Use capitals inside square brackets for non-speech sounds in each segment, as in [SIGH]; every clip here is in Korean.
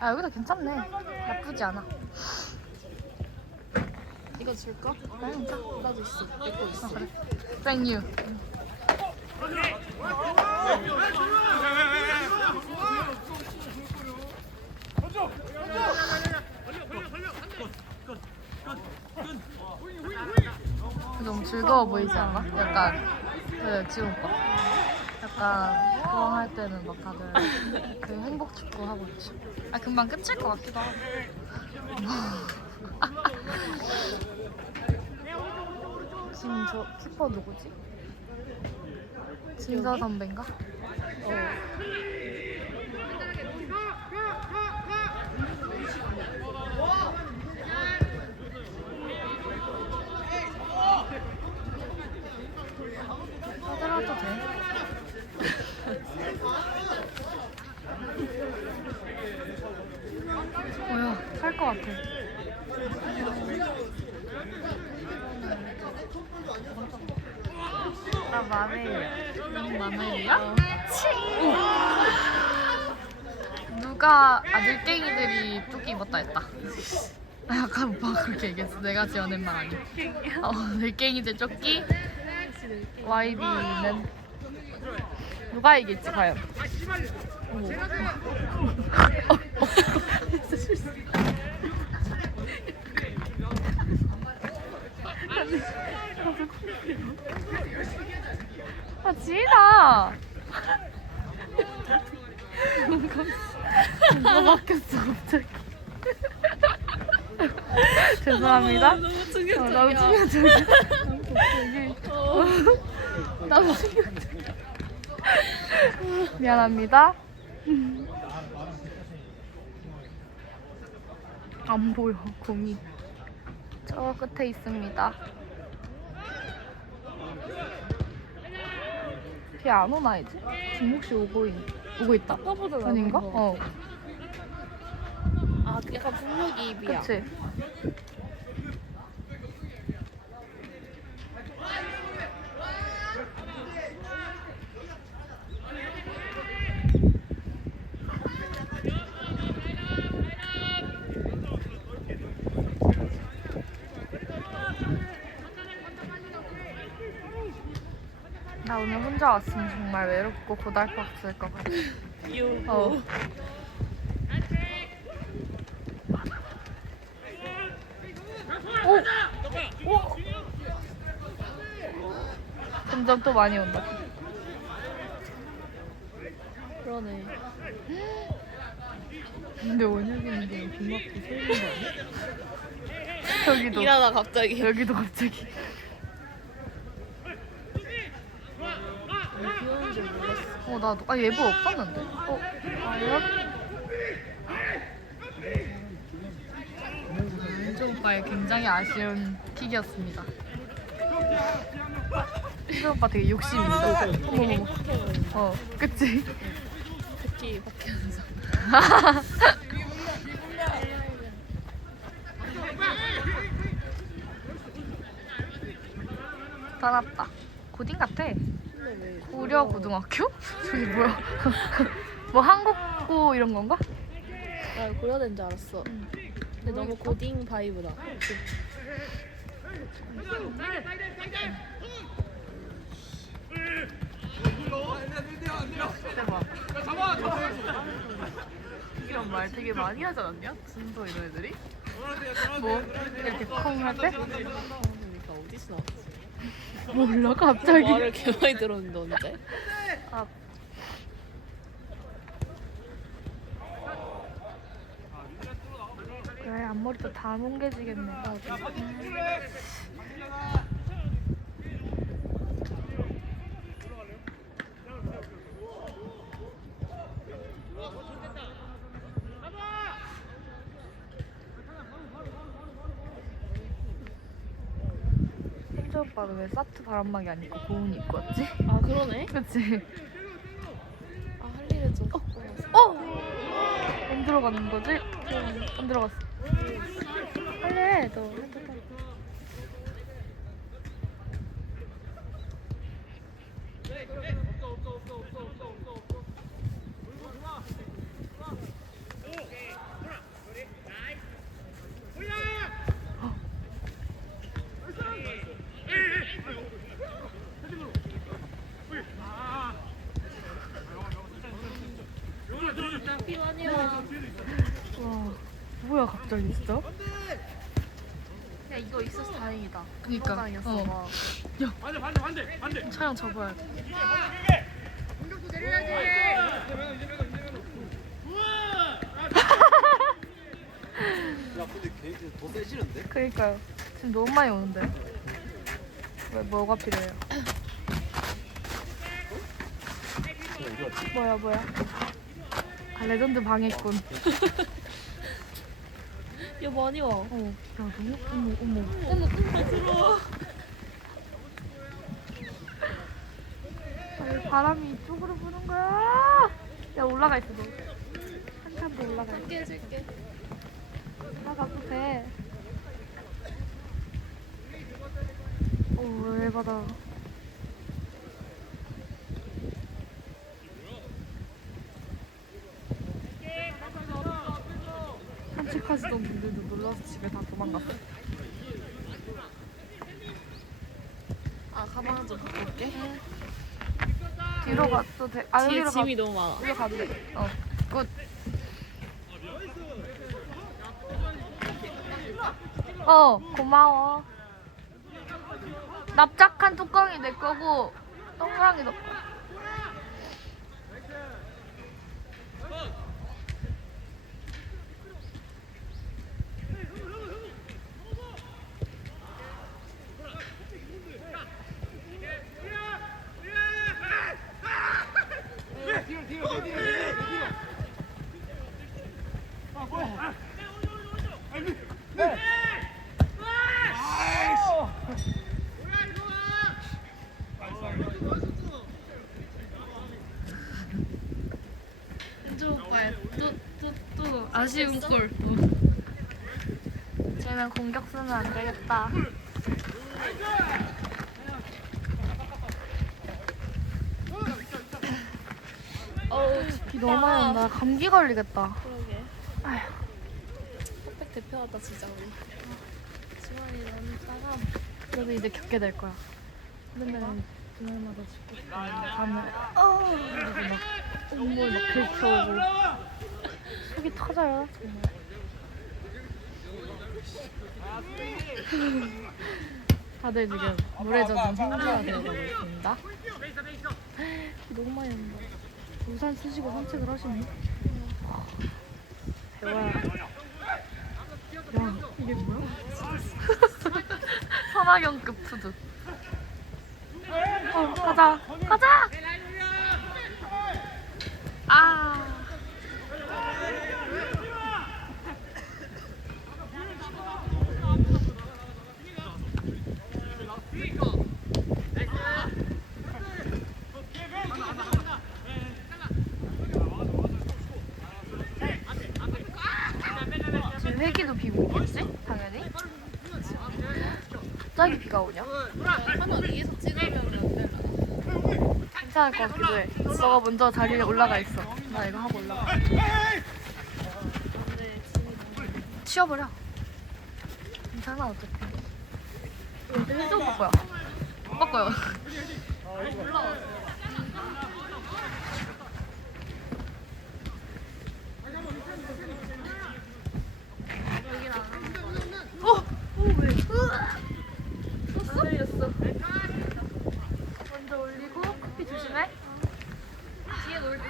아 여기도 괜찮네. 나쁘지 않아. 이거 줄까? 나 괜찮아. 나도 있어. 내거 있어. 어, 그래. Thank you. 너무 즐거워 보이지 않아? 약간 그 지금 오빠 약간 그거 할 때는 막 다들 그 행복 축구 하고 있지. 아 금방 끝일 것 같기도 하고. 지금 저 키퍼 누구지? 진서 선배인가? 어. 떠들어도 돼. 뭐야, 살 것 같아. 나 마메이야. 마메이야? 누가 아 늙갱이들이 뚜끼 입었다 했다. 아, 약간 그렇게 얘기했어. 내가 지어낸 말 아니야. 어, 늙갱이들 조끼, YB는 누가 이길지 과연? 아 지인아. 뭐 바뀌었어 [LAUGHS] 갑자기. 죄송합니다. 너무 어, 충격적이야. 너무 충격적이야. 어. 너무 충격적이야. [LAUGHS] 미안합니다. 안 보여 공이. 저 끝에 있습니다. 걔 안 오나 이제? 김목 씨 오고 있, 오고 있다. 아까보다 아닌가? 어, 아 약간 분무기 입이야. 그치. 나 오늘 혼자 왔으면 정말 외롭고 고달팠을 것 같아. 유. 어. 오! 오! 점점 또 많이 온다. 그러네. 근데 원혁이는 서 있는 거 아니야? [LAUGHS] 저기도 일하다 갑자기. 여기도 갑자기 줄 몰랐어. 어 나도. 아 예보 없었는데. 어. 과연 은주 오빠의 굉장히 아쉬운 킥이었습니다. 은주 오빠 되게 욕심 있다 어머머머. 어 그치? 특히 박현서. 달았다. 고딩 같아 고려 고등학교? 저기 뭐야 [LAUGHS] 뭐 한국고 이런 건가? 나 고려된 줄 알았어. 근데 너무. 고딩 바이브다. 이런 말 되게 많이 하지 않았냐? 진도 이런 애들이? 뭐 이렇게 콩할 때? 그러니까 어디서? 몰라 갑자기 말을 개 많이 들었는데 언제? 아. 그래 앞머리도 다 뭉개지겠네 현주 오빠는 왜 사트 바람막이 안 입고 고운 입고 왔지? 아 그러네. [LAUGHS] 그치? 아 할 일을 좀 갖고 와서. 어! 안 들어가는 거지? 안 들어갔어. 해, 너. 해도 돼. 피원이요. 와 뭐야 갑자기 진짜? 야 이거 있어서 다행이다. 그니까. 어. 막. 반대 반대 반대 반대 차량 접어야 돼. 야 근데 걔 더 세지는데? 그러니까요. 지금 너무 많이 오는데. 왜 뭐가 필요해요? 뭐야 뭐야? 아 레전드 방해꾼. 야 많이 와. 어, 야 너무 어머 어머. 어머 부러워. 아, 왜 바람이 이쪽으로 부는 거야? 야 올라가 있어 너. 한참 더 올라가 있어. 함께 해줄게. 올라가도 돼. 오 열받아. 산책하시던 분들도 놀라서 집에 다 도망갔어. 아 가방 좀 갖고 올게. 뒤로 가도 돼. 아 뒤에 여기로 가. 짐이 너무 많아. 여기로 가도 돼. 어. 굿. 어 고마워. 납작한 뚜껑이 내 거고 동그랑이 너. 아쉬운 골. 쟤는 공격 쓰면 안 되겠다. 어우 비 너무 많이 온다. 감기 걸리겠다. 그러게. 아휴. 핫팩 대표하다 진짜 우리. 지원이 너무 따가. 그래도 이제 겪게 될 거야. 맨날 그날마다 죽고 밤에 어 이러고 막 온몸 막 긁혀오고 속이 터져요. [LAUGHS] 다들 지금 물에 젖은 생쥐가 되고 있습니다. 비 너무 많이 온다. 우산 쓰시고 산책을 하시네. 배워야. 야 이게 뭐야? [LAUGHS] 선화경급 푸드. 어, 가자, 가자. 아. 지금 회기도 비고 있겠지? 당연히. 갑자기 비가 오냐? 하나 위에서 찍으면 안 되나? 괜찮을 것 같기도 해. 너가 먼저 자리에 올라가 있어. 나 이거 하고 올라가. 치워버려. 괜찮아 어차피. 해줘 바꿔요. 바꿔요. 어, 어 왜? 으아! 안 흘렸어. 먼저 올리고 커피 조심해. 뒤에 놀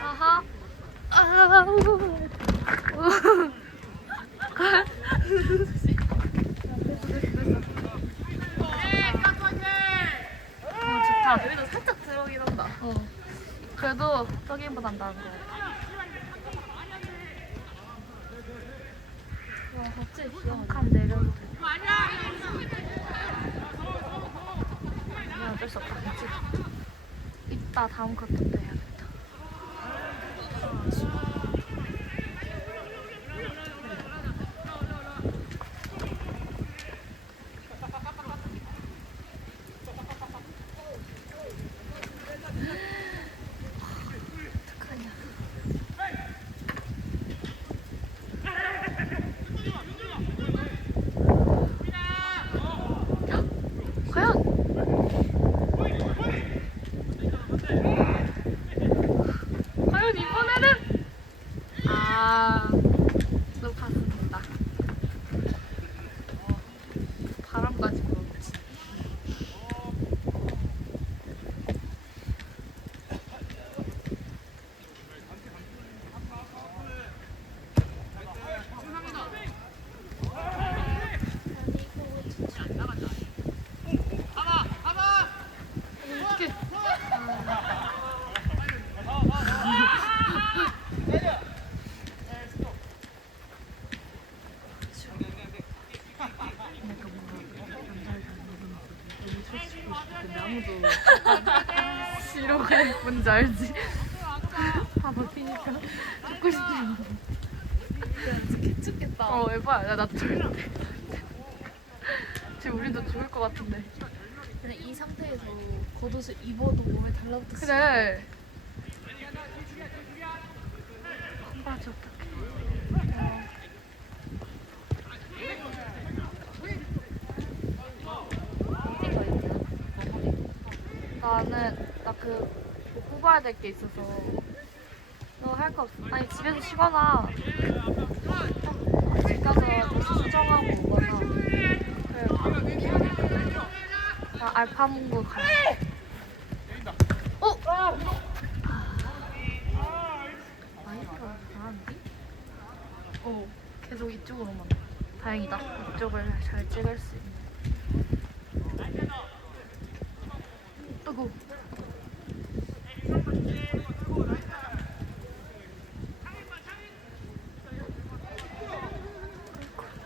아하. 어. 그래도 저기보단 나은 거 다음 커트 때 해야겠다. 어떡하냐. 과연? 뭔지 알지? 다 버티니까 죽고 싶지 않아. 죽겠다. 어 에바야 야, 나도 죽을 지금 우리도 죽을 것 같은데 근데 이 상태에서 겉옷을 입어도 몸에 달라붙었어. 그래 맞아 어떡해 나는 나 그 뽑아야 될 게 있어서 너 할 거 없어? 아니 집에서 쉬거나 집 가서 다시 수정하고 오거나 그래 나 알파문고 갈래 어? 마이크가 잘하는데? 어 계속 이쪽으로만 다행이다 이쪽을 잘 찍을 수 있네 뜨고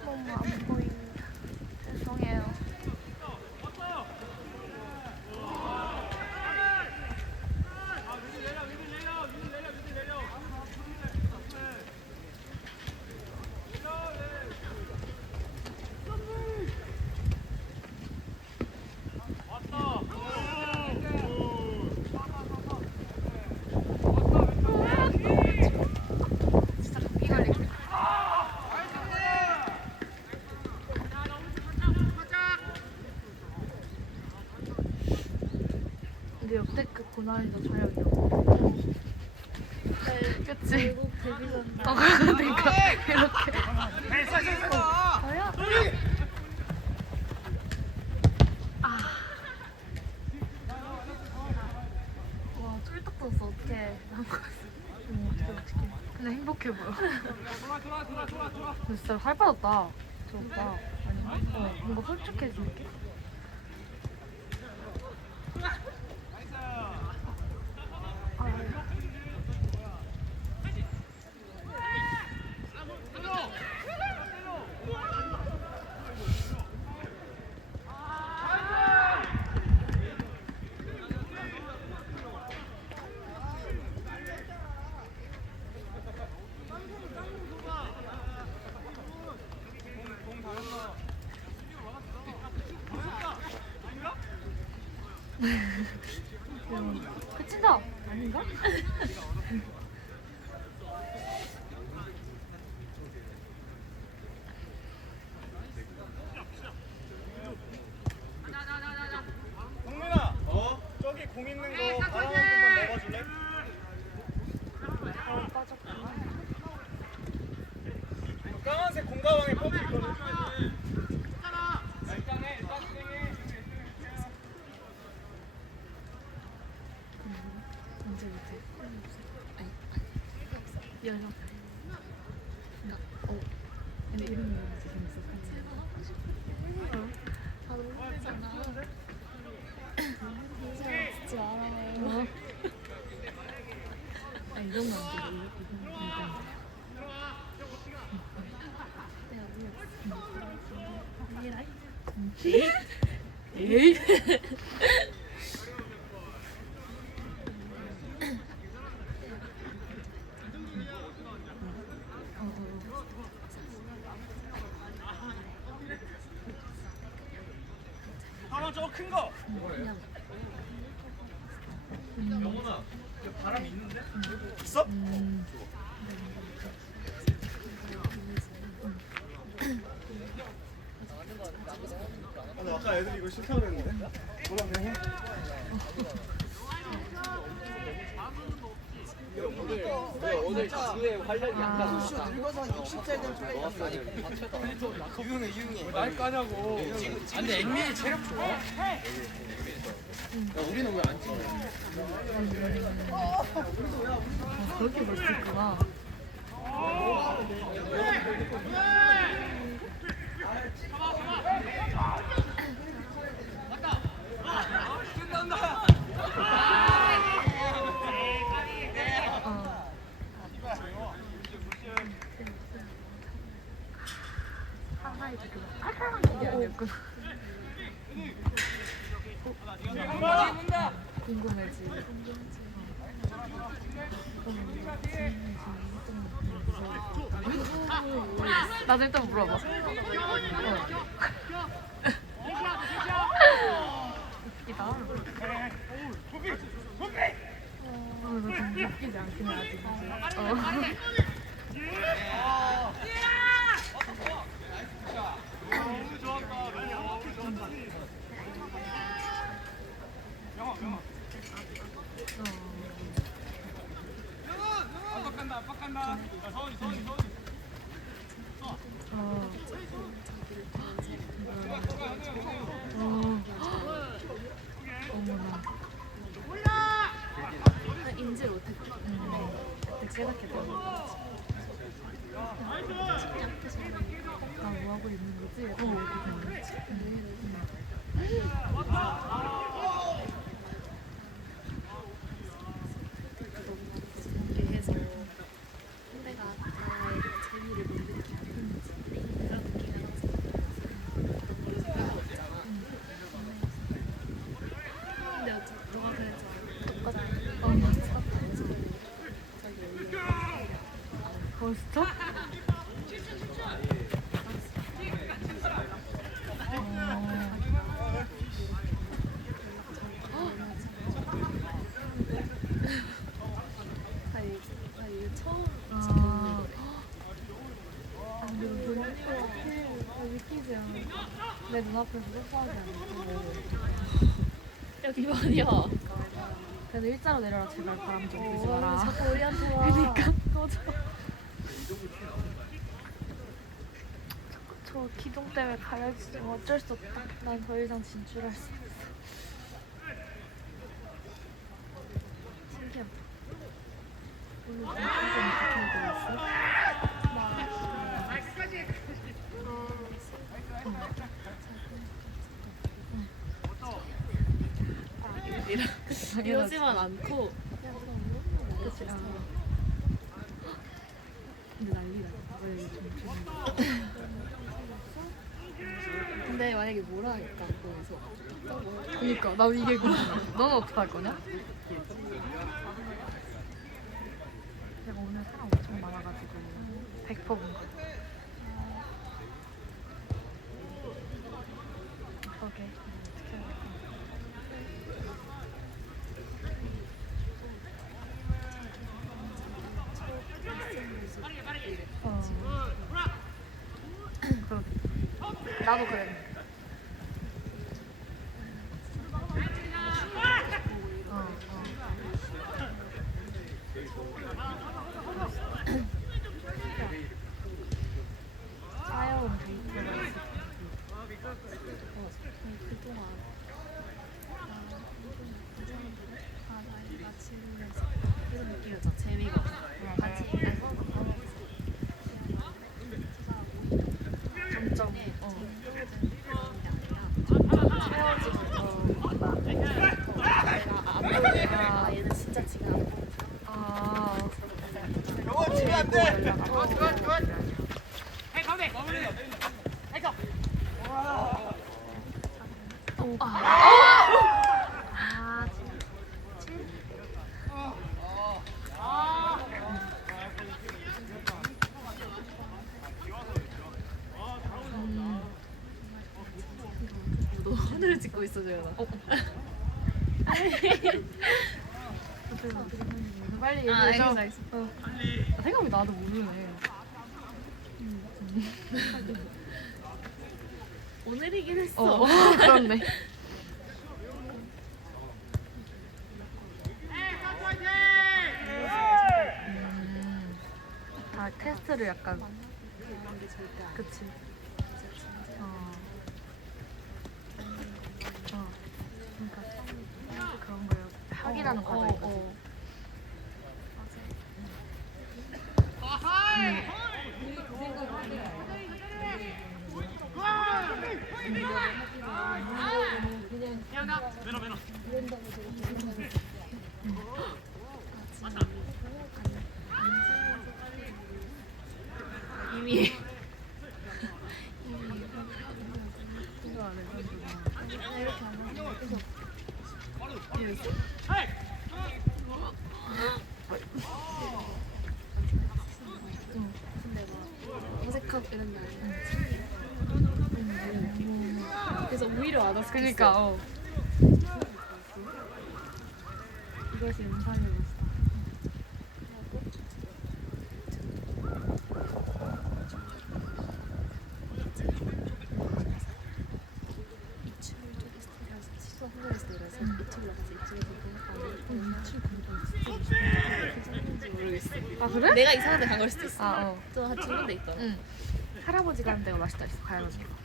너무 안 보입니다 죄송해요 진짜 감기 걸리겠다 근데 고난이도 촬영이야 그치? 결국 데뷔 전 어, 그러니까 이렇게 저요? 아. 와 쫄딱 떴어 어떡해 어머 어떡해 어떡해 근데 행복해 보여 근데 진짜 살 빠졌다 저 오빠 아니 어, 뭔가 홀쭉해진 느낌? 아, 그친다 아닌가? 동민아. 어? 저기 공 있는 거 바람 한 번만 내봐줄래? 어 빠졌구나 까만색 공가방에 퍼즐 있거든. 언제 못해? 아니 연락 나 어. 근데 이런 거 진짜 재밌어 다 너무 힘들잖아. 인생 듣지 말아요. 아 이런 거안 돼. 이거 이거 이거. 내가 아니라 에이. 바람 저거 큰 거. 영훈아, 바람 있는데? 있어? 근데 아까 애들이 이거 싫다고 그랬는데? 뭐라 그냥 해? 오늘 주에 활력이 약간 슈 늙어서 60살 된 플레이였어. 유용해 유용해. 말 까냐고. 근데 앵민이 체력 좋아. 야, 우리는 왜 안 찍냐? 아, 그렇게 멋있구나. 어. 하나의 그 팔팔한 게 아니었구나. 궁금해지. 나중에 또 물어봐. 어. 웃기다. 어, 너 좀 웃기지 않긴 해, 아직. 어. 압박한다 압박한다 자 서원이 서원이 서원이 어. 어. 어머나. 인지 못했다. 그때 생각했던 거. 나 뭐하고 있는 거지? 어, 이렇게 된 거지. 해서 상대가 나의 재미를 못 느끼고 그런 느낌이 있잖아. 근데 어째 너가 그랬잖아. 똑같아. 어, 맞아. 어. 처음 아. 아. 내 눈앞에서 뽀뽀하지 않고. 야 기반이야. 그래도 일자로 내려라 제발 바람 좀 불지 어, 마라. 자꾸 우리한테 와. 그니까 꺼져. 저 기둥 때문에 가려지 좀 어쩔 수 없다. 난 더 이상 진출할 수 없어. 신기하다. 들었어? 이러지만 않고 그치? 아. 근데 난리다. 왜 좀. 근데 만약에 뭐라 할까 거기서 그니까 나도 이게 궁금해. [LAUGHS] 너는 어떻게 할 거냐? 내가 오늘 사람 엄청 많아가지고 100%본 거. 그러게 어떻게 해야 될까? 어. 그러게. 나도 그래. 어, 어. 쌓여온 데이트가 있어. 그동안 아 나이가 지르면서 이런 느낌이었잖아 재미가 없어 같이 점점. 어. 헤어지면서 내가 안 보니까 아, 얘는 진짜 지금 안 보고 아. 영원 지면 안 돼. 좋아, 좋아, 좋아. 헤이 가운데 아, 진 너 하늘을 찍고 있어 재현아 빨리 아, 얘기해줘. 알겠어, 알겠어. 어. 아, 생각이 나도 모르네. 오늘이긴 했어 어, 그렇네. 음. 아, 테스트를 약간, 안 그치. 진짜 어. 어. 그러니까 그런 어, 과정이 어, 거지. 어. 매너 매너 이미 이거 안 해서 이렇게 안 하는 거 헤이 컵 이런 날 그래서 오히려 안 왔어 그니까 어. 이것이 인상이 멋있다. 이층 쪽에서 내려서 수업 한번에서 내려서 이층 나가서 이층에서 공부하고 모르겠어 아 그래? 내가 이상한 데간 걸 수도 있어 아 어. 두 군데 있더라 응. 할아버지가 하는 데가 맛있다 했어 가야만 거.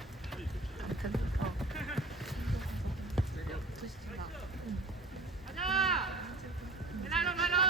아무튼 어. 드시나. 매너 매너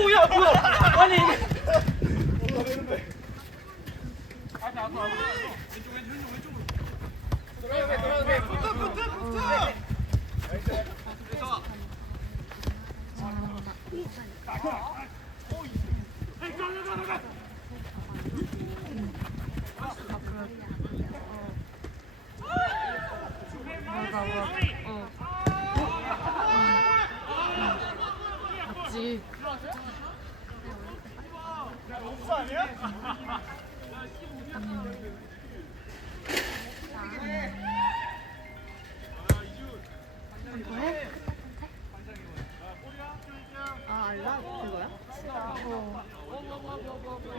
뭐야 뭐야? 아니 돌아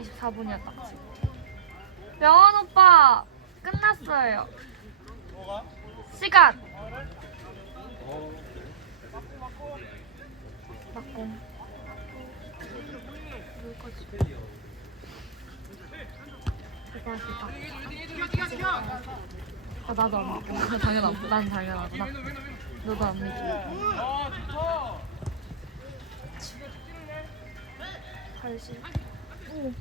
24분이야 딱 지금. 명원 오빠 끝났어요. 뭐가? 시간. 여기까지. 하시다. 아 나도 안 믿고. 당연 안. 난 당연하고. 나. 너도 안 믿고. 아 좋다 80 어,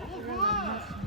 오,